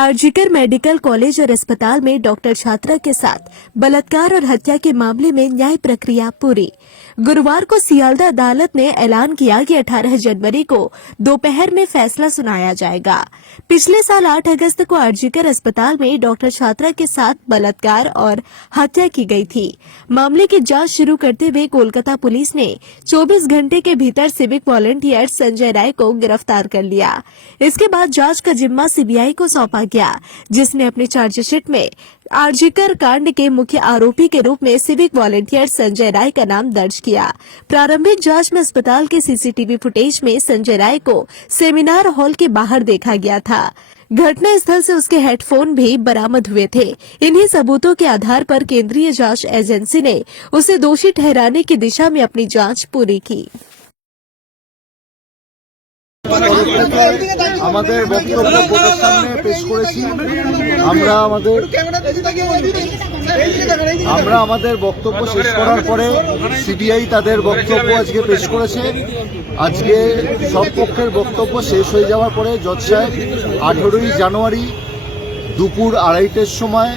RG Kar medical college और अस्पताल में डॉक्टर छात्रा के साथ बलात्कार और हत्या के मामले में न्याय प्रक्रिया पूरी। गुरुवार को सियालदा अदालत ने ऐलान किया कि 18 जनवरी को दोपहर में फैसला सुनाया जाएगा। पिछले साल 8 अगस्त को आरजीकर अस्पताल में डॉक्टर छात्रा के साथ बलात्कार और हत्या की गई थी। मामले की जांच शुरू करते हुए कोलकाता पुलिस ने 24 घंटे के भीतर सिविक वॉलंटियर संजय राय को गिरफ्तार कर लिया। इसके बाद जांच का जिम्मा सीबीआई को सौंपा गया, जिसने अपनी चार्जशीट में आरजीकर कांड के मुख्य आरोपी के रूप में सिविक वॉलंटियर संजय राय का नाम दर्ज किया। प्रारंभिक जांच में अस्पताल के सीसीटीवी फुटेज में संजय राय को सेमिनार हॉल के बाहर देखा गया था। घटना स्थल से उसके हेडफोन भी बरामद हुए थे। इन्हीं सबूतों के आधार पर केंद्रीय जांच एजेंसी ने उसे दोषी ठहराने की दिशा में अपनी जांच पूरी की। আমাদের বক্তব্য কোর্টের সামনে পেশ করেছি। আমরা আমাদের বক্তব্য শেষ করার পরে সিবিআই তাদের বক্তব্য আজকে পেশ করেছে। আজকে সব পক্ষের বক্তব্য শেষ হয়ে যাওয়ার পরে জজ সাহেব 18 জানুয়ারি দুপুর 2:30টার সময়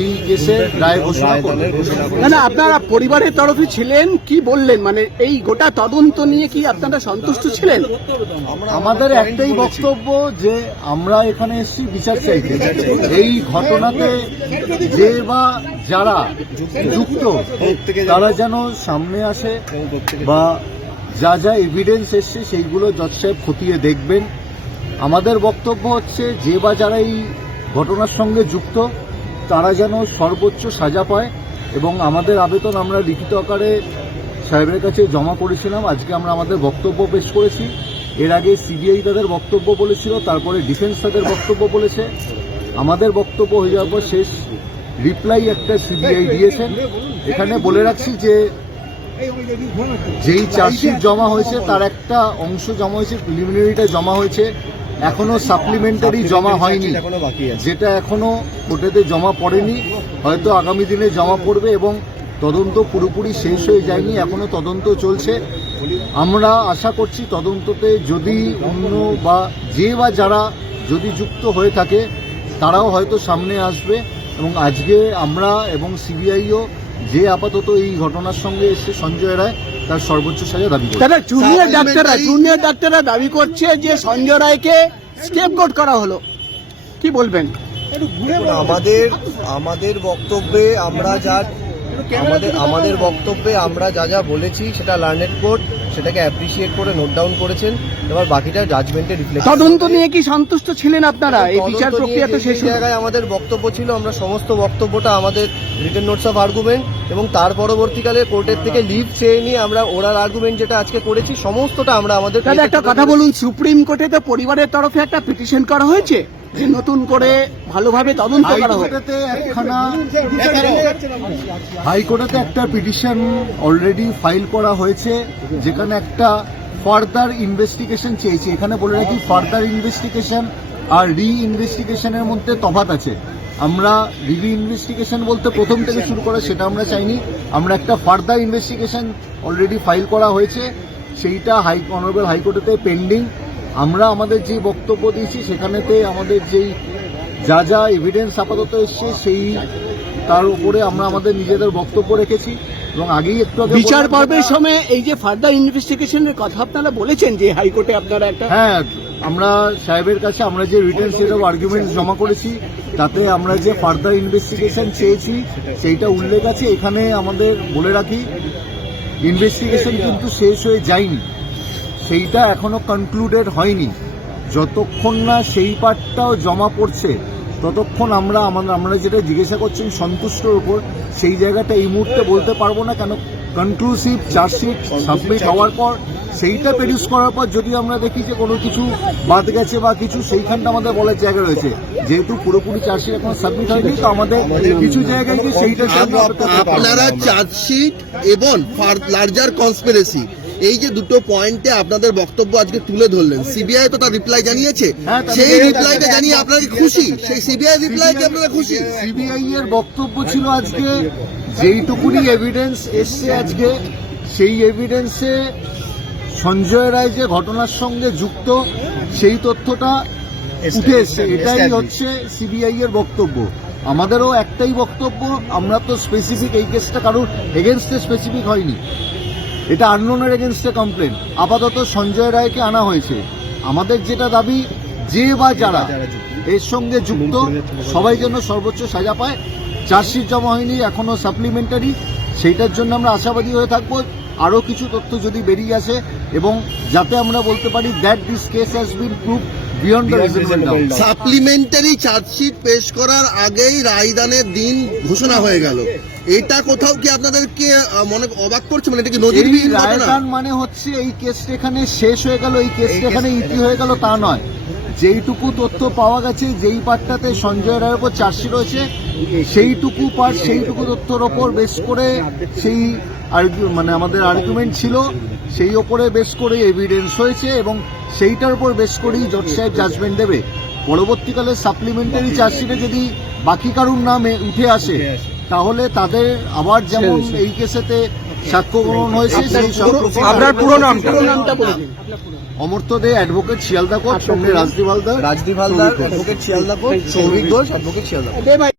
এই কেসে রায় ঘোষণা করলেন। না, আপনারা পরিবারের তরফে ছিলেন, কি বললেন? মানে এই গোটা তদন্ত নিয়ে কি আপনারা সন্তুষ্ট ছিলেন? আমাদের একটাই বক্তব্য যে আমরা এখানে এসেছি বিচার চাইতে। এই ঘটনাতে যে বা যারা যুক্ত তারা যেন সামনে আসে, বা যা যা এভিডেন্স এসছে সেইগুলো জজ সাহেব খতিয়ে দেখবেন। আমাদের বক্তব্য হচ্ছে যে বা যারা এই ঘটনার সঙ্গে যুক্ত তারা যেন সর্বোচ্চ সাজা পায়, এবং আমাদের আবেদন আমরা লিখিত আকারে সাহেবের কাছে জমা করেছিলাম। আজকে আমরা আমাদের বক্তব্য পেশ করেছি। এর আগে সিবিআই তাদের বক্তব্য বলেছিল, তারপরে ডিফেন্স তাদের বক্তব্য বলেছে। আমাদের বক্তব্য হয়ে যাওয়ার পর শেষ রিপ্লাই একটা সিবিআই দিয়েছেন। এখানে বলে রাখছি যে যেই চার্জশিট জমা হয়েছে তার একটা অংশ জমা হয়েছে, প্রিলিমিনারিটা জমা হয়েছে, এখনো সাপ্লিমেন্টারি জমা হয়নি, যেটা এখনো কোর্টেতে জমা পড়েনি, হয়তো আগামী দিনে জমা পড়বে, এবং তদন্ত পুরোপুরি শেষ হয়ে যায়নি, এখনো তদন্ত চলছে। আমরা আশা করছি তদন্ততে যদি অন্য বা যে বা যারা যদি যুক্ত হয়ে থাকে তারাও হয়তো সামনে আসবে, এবং আজকে আমরা এবং সিবিআইও যে আপাতত এই ঘটনার সঙ্গে এসে সঞ্জয় রায় তার সর্বোচ্চ সাজা দাবি করছে। দাদা, জুনিয়র ডাক্তাররা দাবি করছে যে সঞ্জয় রায়কে স্কেপগোট করা হলো, কি বলবেন? আমাদের বক্তব্যে আমরা যা বলেছি সেটা লার্নেড কোর্ট সেটাকে অ্যাপ্রিসিয়েট করে নোট ডাউন করেছেন। এবার বাকিটা জাজমেন্টে রিফ্লেক্ট। তদন্ত নিয়ে কি সন্তুষ্ট ছিলেন আপনারা? এই বিচার প্রক্রিয়া তো শেষ জায়গায় আমাদের বক্তব্য ছিল, আমরা সমস্ত বক্তব্যটা আমাদের রিটেন নোটস অফ আর্গুমেন্ট এবং তার পরবর্তীকালে কোর্টের থেকে লিভ চেয়ে নিয়ে আমরা ওরাল আর্গুমেন্ট যেটা আজকে করেছি সমস্তটা আমরা আমাদের। একটা কথা বলুন, সুপ্রিম কোর্টে তো পরিবারের তরফে একটা পিটিশন করা হয়েছে যে নতুন করে ভালোভাবে তদন্ত করা হোক। হাইকোর্টে একটা পিটিশন অলরেডি ফাইল করা হয়েছে, যেখানে একটা ফার্দার ইনভেস্টিগেশন চেয়েছে। এখানে বলে রাখি, ফার্দার ইনভেস্টিগেশন আর রি ইনভেস্টিগেশনের মধ্যে তফাৎ আছে। আমরা রি ইনভেস্টিগেশন বলতে প্রথম থেকে শুরু করা সেটা আমরা চাইনি। আমরা একটা ফার্দার ইনভেস্টিগেশন অলরেডি ফাইল করা হয়েছে, সেইটা অনারেবল হাইকোর্টেতে পেন্ডিং। আমরা আমাদের যে বক্তব্য দিয়েছি সেখানেতে আমাদের যেই যা যা এভিডেন্স আপাতত এসছে সেই তার উপরে আমরা আমাদের নিজেদের বক্তব্য রেখেছি, এবং আগেই একটু বিচার পর্বের সময় এই যে ফার্দার ইনভেস্টিগেশনের কথা আপনারা বলেছেন যে হাইকোর্টে আপনারা একটা। হ্যাঁ, আমরা সাহেবের কাছে আমরা যে রিটেন সেট অফ আর্গুমেন্টস জমা করেছি তাতে আমরা যে ফার্দার ইনভেস্টিগেশন চেয়েছি সেইটা উল্লেখ আছে। এখানে আমাদের বলে রাখি, ইনভেস্টিগেশন কিন্তু শেষ হয়ে যায়নি, সেইটা এখনো কনক্লুডেড হয়নি। যতক্ষণ না সেই পার্টটাও জমা পড়ছে ততক্ষণ আমরা যেটা জিজ্ঞাসা করছেন সন্তুষ্টর উপর, সেই জায়গাটা এই মুহূর্তে বলতে পারবো না। কেন, কনক্লুসিভ চার্জশিট সাবমিট হওয়ার পর সেইটা প্রডিউস করার পর যদি আমরা দেখি যে কোনো কিছু বাদ গেছে বা কিছু, সেইখানটা আমাদের বলার জায়গা রয়েছে। যেহেতু পুরোপুরি চার্জশিট এখন সাবমিট হয়নি, তো আমাদের কিছু জায়গায় যে সেইটা আপনারা চার্জশিট এবং লার্জার কনস্পিরেসি এই যে দুটো পয়েন্টে আপনাদের বক্তব্য আজকে তুলে ধরলেন, সিবিআই তো তার রিপ্লাই জানিয়েছে, সেই রিপ্লাইটা জানিয়ে আপনারা কি খুশি? সেই সিবিআই রিপ্লাইতে আপনারা খুশি? সিবিআই এর বক্তব্য ছিল আজকে যেইটুকুনি এভিডেন্স এসছে আজকে, সেই এভিডেন্সে সঞ্জয় রায় যে ঘটনার সঙ্গে যুক্ত সেই তথ্যটা উঠে এসছে, এটাই হচ্ছে সিবিআই এর বক্তব্য। আমাদেরও একটাই বক্তব্য, আমরা তো স্পেসিফিক এই কেসটা কারোর এগেনস্টে স্পেসিফিক হয়নি, এটা আননোনের এগেনস্টে কমপ্লেন। আপাতত সঞ্জয় রায়কে আনা হয়েছে। আমাদের যেটা দাবি, যে বা যারা এর সঙ্গে যুক্ত সবাই যেন সর্বোচ্চ সাজা পায়। চার্জশিট জমা হয়নি, এখনো সাপ্লিমেন্টারি, সেইটার জন্য আমরা আশাবাদী হয়ে থাকবো। আরও কিছু তথ্য যদি বেরিয়ে আসে এবং যাতে আমরা বলতে পারি that this case has been prove beyond the reasonable doubt. Supplementary chargesheet পেশ করার আগেই রায়দানের দিন ঘোষণা হয়ে গেল, এটা কোথাও কি আপনাদেরকে মনে অবাক করছে? মানে এটা কি এই নজিরবিহীন ঘটনা? রায়দান মানে হচ্ছে এই কেসটা এখানে শেষ হয়ে গেল, এই কেসটা এখানে ইতি হয়ে গেল তা নয়। যেইটুকু তথ্য পাওয়া গেছে, যেই পার্টটাতে সঞ্জয় রায়ের উপর চার্জশিট রয়েছে, সেইটুকু পার্ট, সেইটুকু তথ্যর ওপর বেস করে সেই মানে আমাদের আর্গুমেন্ট ছিল, সেই ওপরে বেস করে এভিডেন্স হয়েছে এবং সেইটার উপর বেস করেই জজ সাহেব জাজমেন্ট দেবে। পরবর্তীকালে সাপ্লিমেন্টারি চার্জশিটে যদি বাকি কারুর নামে উঠে আসে, তাহলে তাদের আবার যেমন এই কেসেতে সাক্ষ্য গ্রহণ হয়েছে সেই সব। আপনার পুরো নামটা বলে দিন। অমর্ত্য দে, অ্যাডভোকেট, শিয়ালদা কোর্ট, সঙ্গে Rajdeep Haldar, Rajdeep Haldar, advocate Sealdah court, Souvik Ghosh, advocate Sealdah court.